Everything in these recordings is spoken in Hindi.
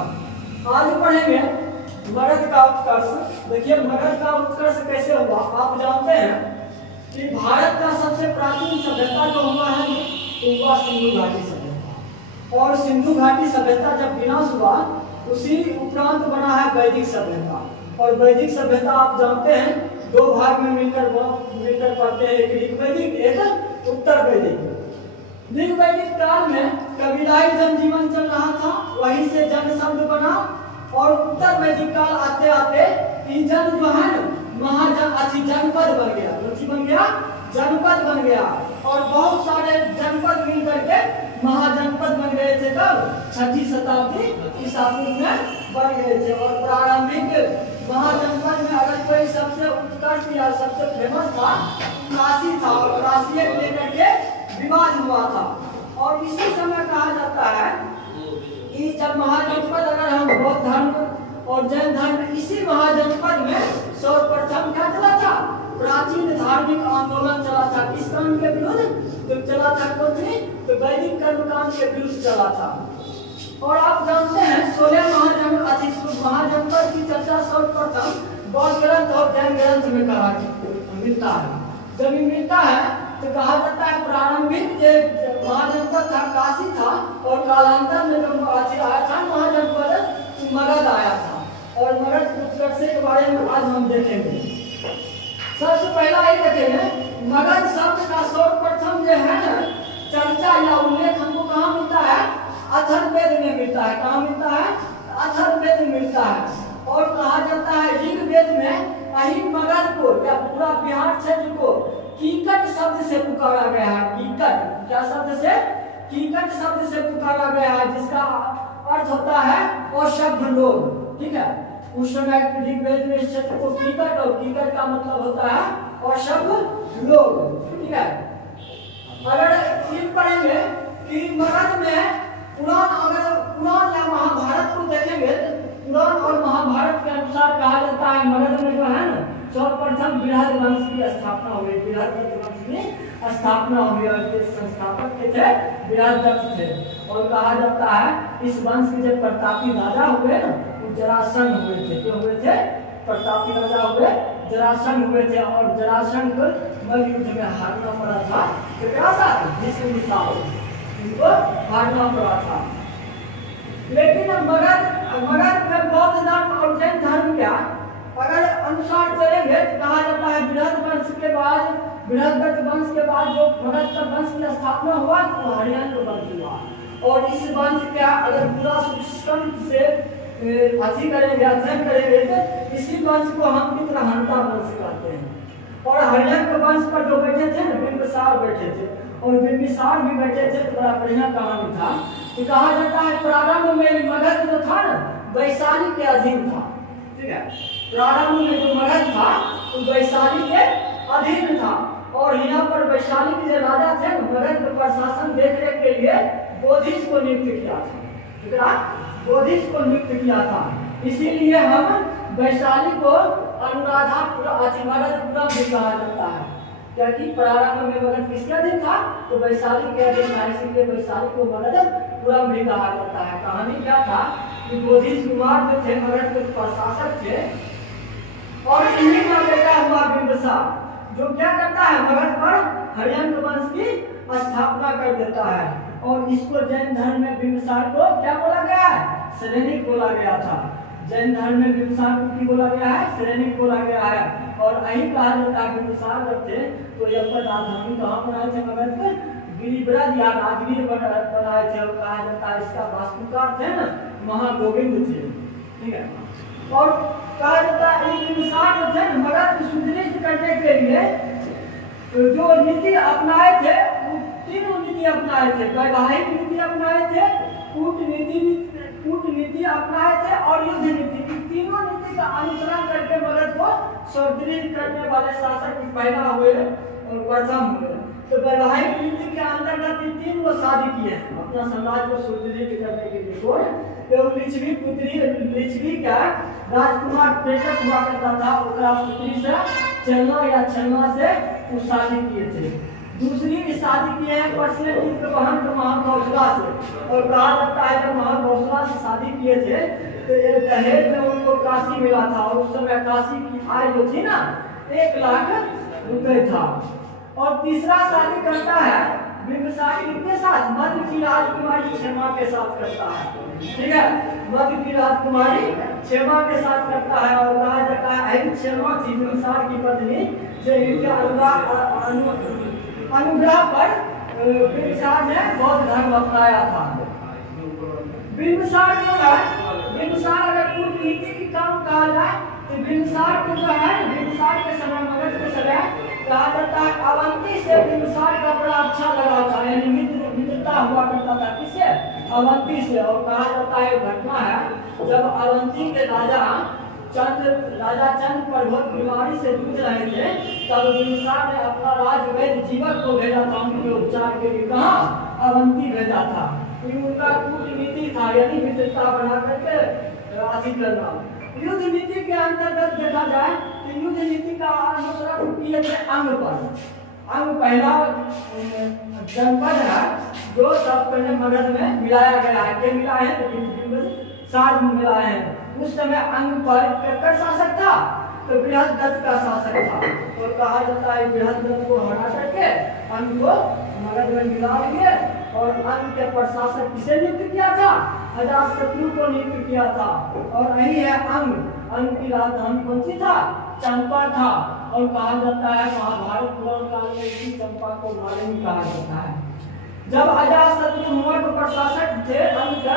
था। आज पढ़ेंगे मगध का उत्कर्ष। देखिए मगध का उत्कर्ष कैसे हुआ। आप जानते हैं कि भारत का सबसे प्राचीन सभ्यता जो हुआ है वो हुआ सिंधु घाटी सभ्यता। और सिंधु घाटी सभ्यता जब विनाश हुआ उसी उपरांत बना है वैदिक सभ्यता। और वैदिक सभ्यता आप जानते हैं दो भाग में मिलकर पढ़ते हैं, एक ऋग्वैदिक एक उत्तर वैदिक। ऋग्वैदिक काल में कबीलाई जनजीवन चल रहा था, वहीं से जन शब्द बना। और उत्तर वैदिक काल आते आते ये जन जो है जनपद बन गया। बन गया जनपद बन गया। और बहुत सारे जनपद मिल करके महाजनपद बन गए थे। तब 6वीं शताब्दी ईसा पूर्व में बन गए थे। और प्रारंभिक महाजनपद में अगर कोई सबसे उत्कृष्ट या सबसे फेमस था काशी था। और काशी को लेकर के विवाद हुआ था। और इसी समय कहा जाता है कि जब महाजनपद अगर हम बौद्ध धर्म और जैन धर्म इसी महाजनपद में सर्वप्रथम क्या चला था, प्राचीन धार्मिक आंदोलन चला था। किस काम के विरुद्ध तो चला था, तो वैदिक कर्मकांड के विरुद्ध चला था। और आप जानते हैं 16 महाजनपद की चर्चा सर्वप्रथम बौद्ध ग्रंथ और जैन ग्रंथ में कहा मिलता है। जब ये मिलता है तो कहा जाता है प्रारंभिक जो महाजनपद था काशी था। और कालांतर में जो आया था महाजनपद मगध आया था। और मगध उत्कर्ष के बारे में आज हम देखेंगे। सबसे पहला ये देखेंगे मगध शब्द का सर्वप्रथम जो है ना चर्चा या उल्लेख हमको कहाँ मिलता है, अथर्ववेद में मिलता है। कहाँ मिलता है, अथर्ववेद में मिलता है। और कहा जाता है ऋग्वेद में अही मगध को या पूरा बिहार क्षेत्र को कीकट शब्द से पुकारा गया है। कीकट क्या शब्द से, कीकट शब्द से पुकारा गया है, जिसका अर्थ होता है अशुभ लोग। ठीक है, उस समय ऋग्वेद में इस क्षेत्र को कीकट, और कीकट का मतलब होता है अशुभ लोग। ठीक है, अगर ये पढ़ेंगे कि मगध में पुराण या महाभारत को देखेंगे तो पुराण और महाभारत के अनुसार कहा जाता है मगध में जो है ना सर्वप्रथम बृहद वंश की स्थापना हुई। बृहद वंश की स्थापना हुई और संस्थापक के थे बृहदत्त थे। और कहा जाता है इस वंश के जब प्रतापी राजा हुए ना वो जरासंध हुए थे। जो हुए थे प्रतापी राजा हुए, जरासंध हुए थे। और जरासंध को मल्ल युद्ध में हारना पड़ा था। तो क्या था इनको हारना पड़ा था। लेकिन मगध में बौद्ध धर्म और जैन धर्म क्या अगर अनुसार चलेंगे तो कहा जाता है बृहदत्त वंश के बाद जो मगध का वंश की स्थापना हुआ तो हरियाणा का वंश हुआ। और इस वंश का अगर पूरा सुष्ठम से अध्ययन करेंगे तो इसी वंश को हम मित्रहंता वंश कहते हैं। और हरियाणा के वंश पर जो बैठे थे ना बिंबिसार बैठे थे। और बिंबिसार भी बैठे थे तो बड़ा बढ़िया कहानी था। तो कहा जाता है प्रारंभ में मगध जो था ना वैशाली के अधीन था। ठीक है, प्रारंभ में जो मगध था वो वैशाली के अधीन था। और यहाँ पर वैशाली के जो राजा थे मगध में प्रशासन देखरेख के लिए बोधिस को नियुक्त किया था। बोधिस को नियुक्त किया था। इसीलिए हम वैशाली को अनुराधापुरा मगधपुरा भी कहा जाता है। क्योंकि प्रारंभ में मगध किसके अधीन था तो वैशाली के अधीन था। इसीलिए वैशाली को मगधपुरा भी कहा जाता है। कहानी क्या था कि बोधिस कुमार जो थे मगध के प्रशासक थे। और इन्हीं का बेटा हुआ बिंबिसार जो क्या करता है मगध पर हरियाणा वंश की स्थापना कर देता है। और इसको जैन धर्म में बिंबिसार को क्या बोला गया है, सैनिक बोला गया था। जैन धर्म में बिंबिसार को की बोला गया है, सैनिक बोला गया है। और यही कहा जाता है बिंबिसार जब थे तो यह पर राजधानी कहाँ बनाए थे मगध के, गिरिब्रज या राजगीर बनाए थे। और कहा जाता है इसका वास्तुकार थे ना महागोविंद थे। ठीक है, और कहा जाता है बिंबिसार जो थे मगध को सुदृढ़ करने के लिए तो जो नीति अपनाए थे वो तीनों नीति अपनाए थे। वैवाहिक नीति अपनाए थे, कूटनीति अपनाए थे और युद्ध नीति। तीनों नीति का अनुसरण करके मगध को सुदृढ़ करने वाले शासक पहला हुए और प्रथम हुए। तो वैवाहिक नीति के अंतर्गत 3 को शादी किए अपना समाज को सुदृढ़ करने के लिए। कौन लिच्छवी पुत्री, लिच्छवी का राजकुमार प्रेषक हुआ करता था। उसका पुत्री से चलना या छलना से वो शादी किए थे। दूसरी भी शादी किए हैं परसेंट बहन के महाकौशला से। और कहा जाता है जब महाकौशला से शादी किए थे तो ये दहेज में उनको काशी मिला था, और उस समय काशी की आय जो थी ना 1,00,000 रुपए था। और तीसरा शादी करता है बिम्बिसार किसके साथ? मध्य की राजकुमारी क्षेमा के साथ करता है, ठीक है, मध्य की राजकुमारी क्षेमा के साथ करता है। और कहा जाता है ऐसी क्षेमा थी बिम्बिसार की पत्नी जो इनके अनुग्रह पर बिम्बिसार ने बौद्ध धर्म अपनाया था। बिम्बिसार जो है, बिम्बिसार अगर कूटनीति की काम कहा जाए तो बिम्बिसार को जो है, बिम्बिसार के समय, मगध के समय कहा जाता है अवंती से बिम्बिसार का बड़ा अच्छा लगा था, यानी मित्रता हुआ करता था। किससे? अवंती से। और कहा जाता है घटना है जब अवंती के राजा चंद पर बहुत बीमारी से जूझ रहे थे, तब बिम्बिसार ने अपना राजवैद्य जीवक को भेजा था उनके उपचार के लिए। कहाँ? अवंती भेजा था। उनका कूटनीति था, यानी मित्रता बना करके हासिल करना। युद्ध नीति के अंतर्गत देखा जाए तो युद्ध नीति का अनुसरण किए थे अंग पर। अंग पहला जनपद है जो सब पहले मगध में मिलाया गया है। क्या मिला है? बिम्बिसार मिला है। उस समय अंग पर किसका शासक था? तो बृहद्रथ का शासक था। और कहा जाता है बृहद्रथ को हरा करके अंग को मगध में मिला दिए। और अंग के प्रशासक किसे नियुक्त किया था? अजातशत्रु को नियुक्त किया था। और यही है अंग। अंग की राजधानी कौन सी था? चंपा था। और कहा जाता है महाभारत पुराण काल में इसी चंपा को मालिनी कहा जाता है। जब अजातशत्रु मौर्य प्रशासक थे अंग का,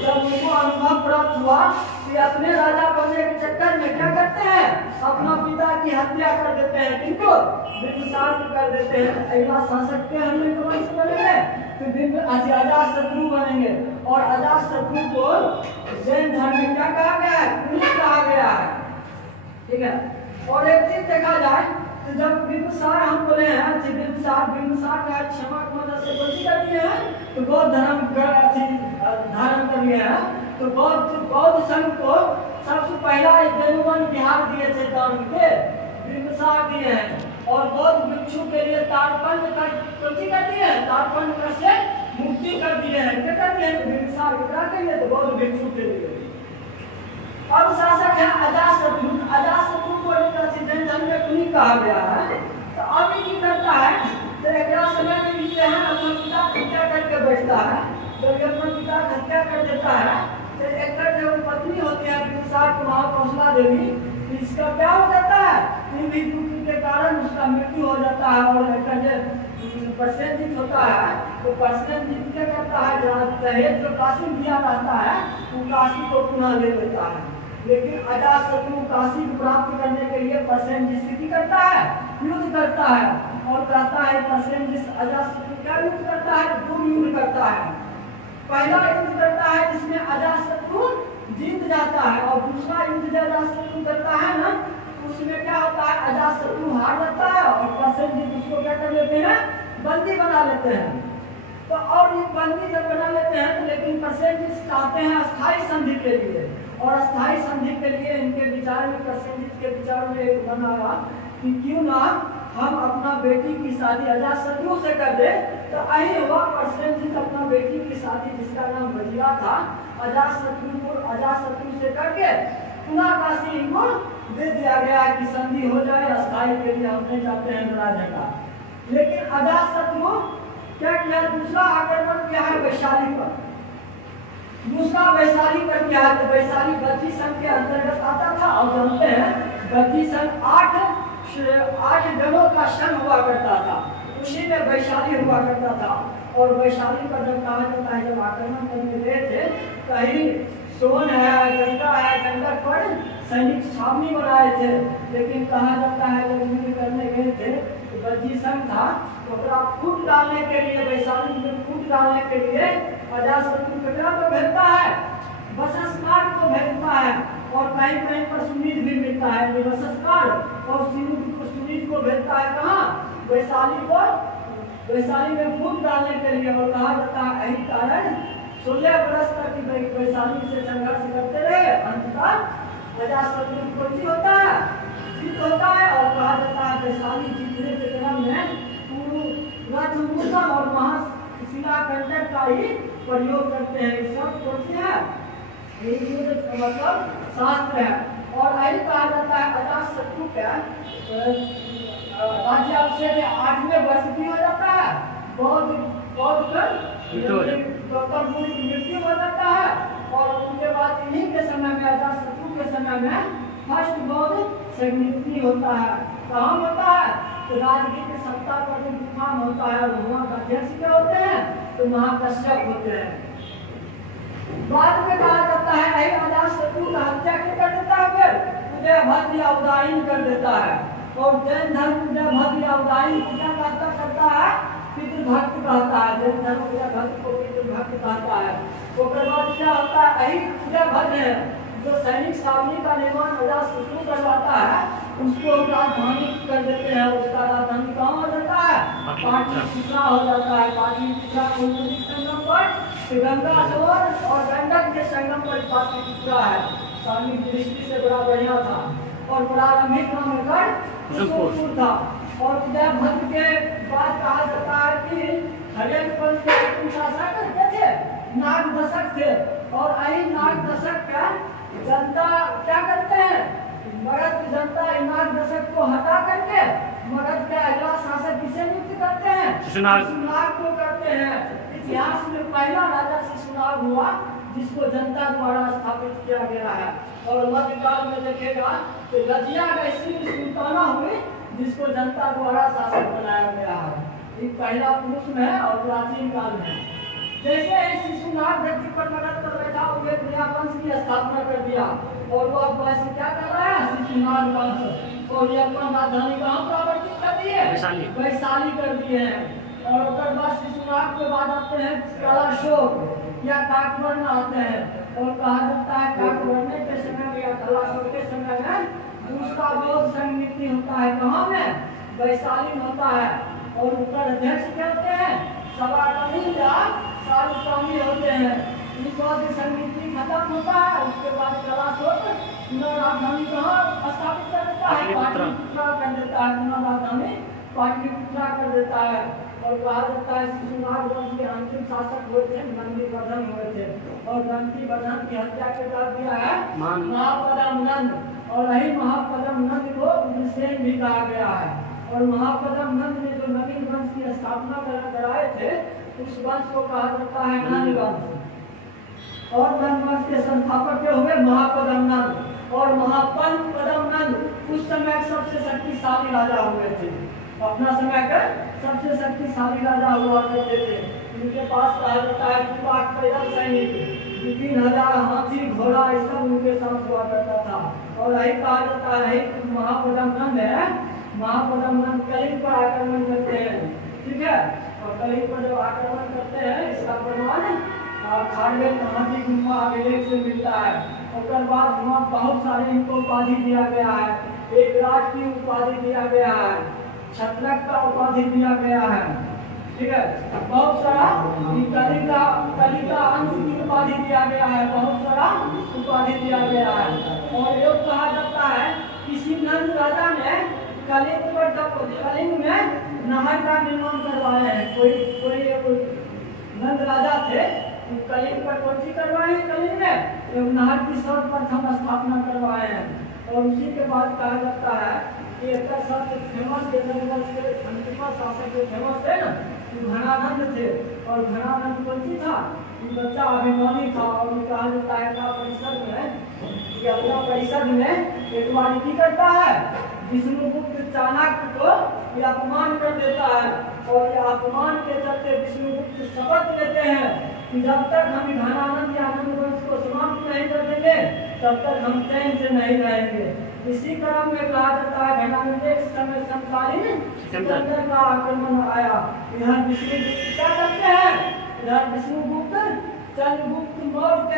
जब उनको अनुभव प्राप्त हुआ कि अपने राजा बनने के चक्कर में क्या करते हैं? अपना पिता की हत्या कर देते हैं। किनको? बिम्बिसार को कर देते हैं। अगला शासक के हम लोग से बनेंगे तो अजातशत्रु बनेंगे। और अजातशत्रु को जैन धर्म में क्या कहा गया है? कुली कहा गया है, ठीक है। और एक चीज देखा जाए तो जब बिम्बिसार हम बोले हैं कि बिम्बिसार का क्षमा की मदद से बची कर दिए हैं तो बौद्ध धर्म धारण कर लिए हैं। तो बौद्ध संघ को सबसे पहला देनुवन बिहार दिए थे दान के, बिम्बिसार दिए हैं। और बौद्ध भिक्षु के लिए तारपंड कर दिए हैं, तारपंड कर से मुक्ति कर दिए हैं। क्या कर दिए हैं? बिम्बिसार क्या के लिए? तो बौद्ध भिक्षु के लिए। अब शासक है अजातशत्रु। अजातशत्रु को जैन धर्म में कुली कहा गया है। तो अब ये करता है तो एक समय में लिखते हैं अपना पिता हत्या करके बैठता है। जब अपना पिता हत्या कर देता है तो एक जो पत्नी होती है बिम्बिसार की महाकौशला देवी, इसका क्या हो जाता है? के कारण उसका मृत्यु हो जाता है। और परसेंट होता है तो परसेंट क्या करता है? दहेज जो काशी दिया रहता है वो काशी को पुनः ले लेता है। लेकिन अजातशत्रु काशी को प्राप्त करने के लिए परसेंट स्थिति करता है, युद्ध करता है। और कहता है परसेंट अजातशत्रु क्या युद्ध करता है? दो युद्ध करता है। पहला युद्ध करता है जिसमें अजातशत्रु जीत जाता है, और दूसरा युद्ध जब अजातशत्रु करता है ना उसमें क्या होता है? अजातशत्रु हार जाता है और परसेंट उसको क्या कर लेते हैं? बंदी बना लेते हैं। तो और ये बंदी जब बना लेते हैं तो लेकिन परसेंट चाहते हैं अस्थायी संधि के लिए। और अस्थायी संधि के लिए इनके विचार में, परसेंट के विचार में एक बनाया कि क्यों ना हम अपना बेटी की शादी अजातशत्रु से कर दे। तो यही हुआ परसेंट अपना बेटी की शादी जिसका नाम बजिया था अजातशत्रु से करके पुनः काशी इनको दे दिया गया कि संधि हो जाए, अस्थायी के लिए हम नहीं चाहते हैं राजा का। लेकिन अजातशत्रु क्या किया? दूसरा आक्रमण किया है वैशाली पर। दूसरा वैशाली पर किया है। तो वैशाली बत्ती संघ के अंतर्गत आता था। और जानते हैं बत्ती संघ 8 जनों का संघ हुआ करता था, उसी में वैशाली हुआ करता था। और वैशाली पर जब कहा जाता है जब आक्रमण करने गए थे कहीं सोन है, गंगा है, गंडक पर सैनिक छावनी बनाए थे। लेकिन कहा जाता है जब युद्ध करने गए थे तो बत्ती संघ था तो फूट डालने के लिए, वैशाली में फूट डालने के लिए अजातशत्रु कटरा को भेजता है, बसस्कार को भेजता है। और कहीं कहीं पर सुनील भी मिलता है, बसस्कार और सुनील को भेजता है कहाँ? वैशाली को, वैशाली में फूट डालने के लिए। और कहा जाता है यही कारण 16 वर्ष तक वैशाली से संघर्ष करते रहे। अंततः अजातशत्रु को होता है, जीत होता है। और कहा जाता है वैशाली जीतने के क्रम में रथमूषण और महाशिलाखंडक का ही प्रयोग करते हैं। सब कौन सी है? ये मतलब शास्त्र है। और यही कहा जाता है अजातशत्रु का राज्याभिषेक 8वें वर्ष भी हो जाता है। बौद्ध गौतम बुद्ध की मृत्यु हो जाता है और उनके बाद इन्हीं के समय में अजातशत्रु के समय में फर्स्ट बौद्ध संगीति होता है। कहाँ होता है? तो राजगीर की सत्ता पर जो विद्वान होता है वहाँ का अध्यक्ष क्या होते हैं? तो महाकश्यप होते हैं। बाद में कहा जाता है यही अजातशत्रु का हत्या क्यों कर देता है? फिर उदयभद्र या उदायन कर देता है। और जैन धर्म उदयभद्र या उदायन को क्या करता है? पितृभक्त कहता है। जैन धर्म उदयभद्र को पितृभक्त कहता है। उसके बाद क्या होता है? यही उदयभद्र है जो सैनिक छावनी का निर्माण अजातशत्रु करवाता है, उसको राजधानी कर देते हैं। उसका राजधानी कहाँ हो जाता है? पाटलिपुत्र हो जाता है। पाटलिपुत्र कौन सी संगम पर? गंगासोर और गंडक के संगम पर पाटलिपुत्र है। धार्मिक दृष्टि से बड़ा बढ़िया था और प्रारंभिक नाम कुशलपुर था। और उदयभद्र के बाद कहा जाता है कि हरियक वंश के अंतिम शासक थे नागदशक थे। और यही नागदशक का जनता क्या करते हैं? मगध की जनता नागदशक को हटा करके मगध के अगला शासक किसे नियुक्त करते हैं? शिशुनाग को करते हैं। इतिहास में पहला राजा शिशुनाग हुआ जिसको जनता द्वारा स्थापित किया गया है। और मध्यकाल में देखेगा तो रजिया ऐसी सुल्ताना हुई जिसको जनता द्वारा शासक बनाया गया है। ये पहला पुरुष में है और प्राचीन काल में जैसे शिशुनाग धरती पर मगध पर बैठा हुए वंश की स्थापना कर दिया और वो अब वैसे क्या कर रहा है? शिशुनाग वंश। और ये अपना राजधानी कहाँ प्रावर्तित कर दी है? वैशाली कर दिए हैं। और उसके बाद शिशुनाग के बाद आते हैं कलाशोक या काकवर्ण आते हैं। और कहा जाता है काकवर्ण के समय में या कलाशोक के समय में उसका बौद्ध संगीति होता है। कहाँ में? वैशाली में होता है। और उत्तर अध्यक्ष क्या होते हैं? सवाटमी या सारुकामी होते हैं। इस बौद्ध संगीति खत्म होता है। उसके बाद कलाशोक राजधानी कहाँ स्थापित कर देता है? पाटलिपुत्र कर देता है। राजधानी पाटलिपुत्र कर देता है। और कहा जाता है शिशुनाग वंश के अंतिम शासक हुए थे नंदीवर्धन हुए थे। और नंदीवर्धन की हत्या के कर दिया है महापद्म नंद। और यही महापद्म नंद को उग्रसेन भी कहा गया है। और महापद्म नंद ने जो नवीन वंश की स्थापना कराए थे उस वंश को कहा जाता है नंद वंश। और नंद वंश के संस्थापक क्या हुए? महापद्म नंद। और महापद्म नंद उस समय सबसे शक्तिशाली राजा हुए थे। अपना समय का सबसे शक्तिशाली राजा हुआ करते थे। उनके पास कहा जाता है कि 5 पैदल सैनिक 3000 हाथी घोड़ा ये सब उनके साथ हुआ करता था। और यही कहा जाता है महापद्म नंद है। महापद्म नंद कलिंग पर आक्रमण करते हैं। ठीक है। और कलिंग पर जब आक्रमण करते हैं इसका प्रमाण खारवेल हाथी गुफा अभिलेख से मिलता है। उसके बाद वहाँ बहुत सारे इनको उपाधि दिया गया है। एक राज की उपाधि दिया गया है, छत्रक का उपाधि दिया गया है। ठीक है। बहुत सारा कलिका अंश की उपाधि दिया गया है। बहुत सारा उपाधि दिया गया है। और ये कहा जाता है किसी नंद राजा ने कलिंग पर जब कलिंग में नहर का निर्माण करवाए हैं। कोई नंद राजा थे कलिंग पर कोठी करवाए हैं। कलिंग में नहर की सर्वप्रथम स्थापना करवाए हैं। और उसी के बाद कहा जाता है कि एक सबसे फेमस अंतिम शासक जो फेमस थे ना घनानंद थे। और घनानंद कौन सी था? बच्चा अभिमानी था। और कहा जाता है परिषद में एक बार की करता है विष्णुगुप्त चाणक्य को ये अपमान कर देता है। और ये अपमान के चलते विष्णुगुप्त शपथ लेते हैं कि जब तक हम घनानंद या आनंद वंश को समाप्त नहीं कर देंगे तब तक हम चैन से नहीं रहेंगे। इसी क्रम में कहा जाता है घनानंद के समय समकालीन सिकंदर का आक्रमण आया। इधर विष्णुगुप्त क्या करते हैं? इधर विष्णुगुप्त चंद्रगुप्त मौर्य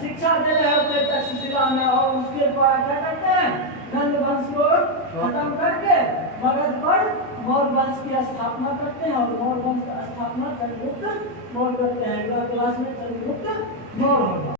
शिक्षा दे रहे होते तक्षशिला में। और उसके द्वारा क्या करते हैं? नंद वंश को खत्म करके मगध पर मौर्य वंश की स्थापना करते हैं। और मौर्य वंश की स्थापना चंद्रगुप्त मौर्य करते हैं। क्लास में चंद्रगुप्त मौर्य होगा।